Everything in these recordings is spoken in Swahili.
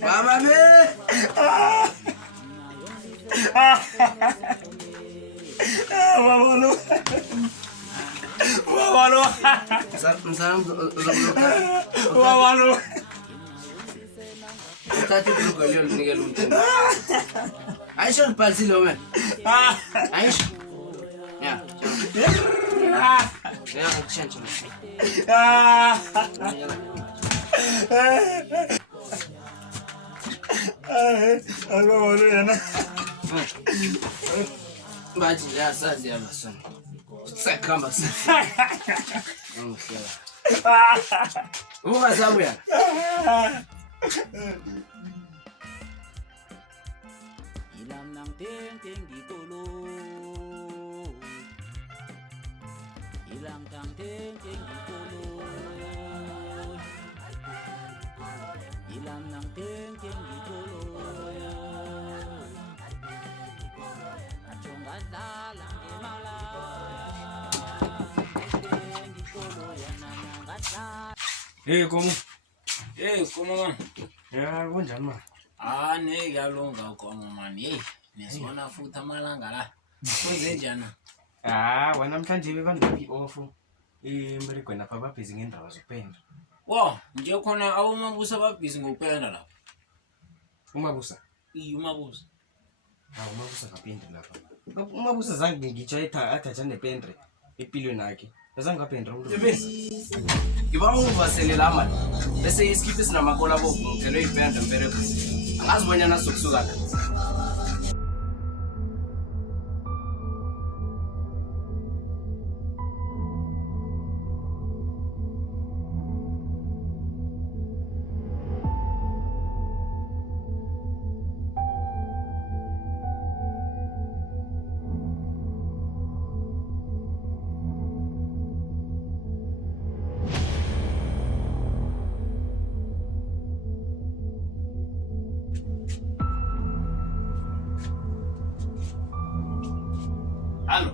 Mama me. Aisha palsi lo man. Aisha. Ya. Ya, chancho. Baji ya sazi ya masana. Sakamba sasa. Uga sabu ya. Ilam ng ting-ting di tulo. Ilang kang ting-ting di tulo. Ilam ng ting-ting di tulo. Achong adalang imala. Ting-ting di tulo yan ang adalang. Como man? Ya, kunjani ma? Ne yalunga ukhoma man. Nesibona futhi amalanga la. Kwenze njani? Wanamhlanje bekandiphi off. Emberegweni lapha babhizi ngendaba zokupenda. Wo, nje khona awumabusa babhizi ngokupenda lapha. Umabusa? Umabusa. Umabusa kapende lapha. Umabusa zange ngitsho athatha nependre empilweni yakhe. Azange apendra umuntu. Ngiba uvaselela mali. Bese isikiphi sinamakola bovu ngicela ipendre mpereko. Angazibonyana sokusukana. Hallo.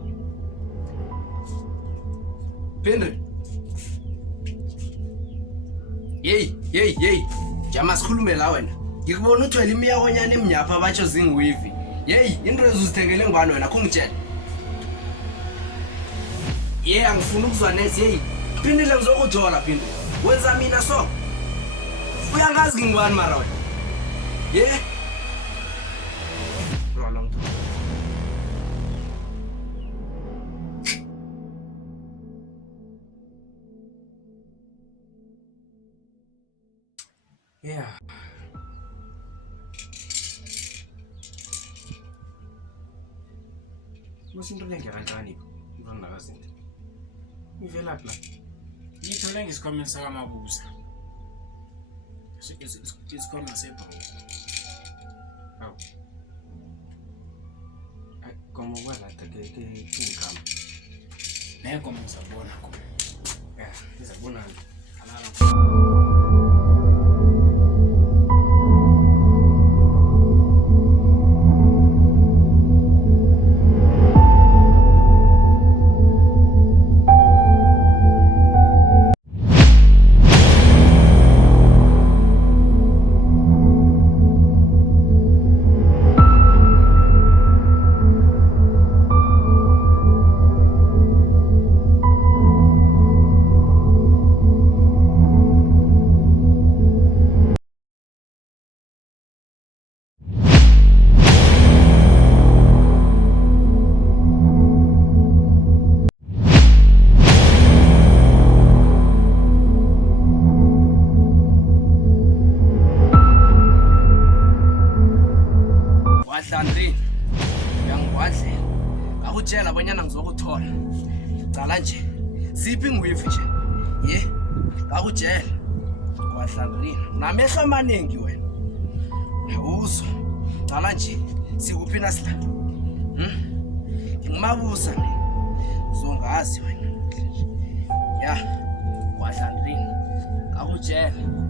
Pendre. Yey. Jama sikhulume la wena. Ngikubona uthwele imiya konyana emnyapha batsho zingiwivi. Yey, into ezuzithengele ngubani wena khungitshela. Angifuni ukuzwa nesi yey. Phindile ngizokuthola phinde. Wenza mina so. Uyangazi ngingubani mara wena. Yeah. Musinto lenge kancane ngibona nakazinto. Ivela pla. Ngithole ngisikhwama sakamabusa. Isikhwama sebro. Awu. Como wala take ingama. Neko msabona ko. Yeah, izabona. Wadlandri. Uyangwadlela. Akutshela abanyana ngizokuthola. Cala nje. Siphi ngiwifi nje. Akutshela. Wadlandri. Namehlo amaningi wena. Uzo. Cala nje. Sikuphi nasila? Ngimabusa ni. Zongazi wena. Wadlandri. Akutshela.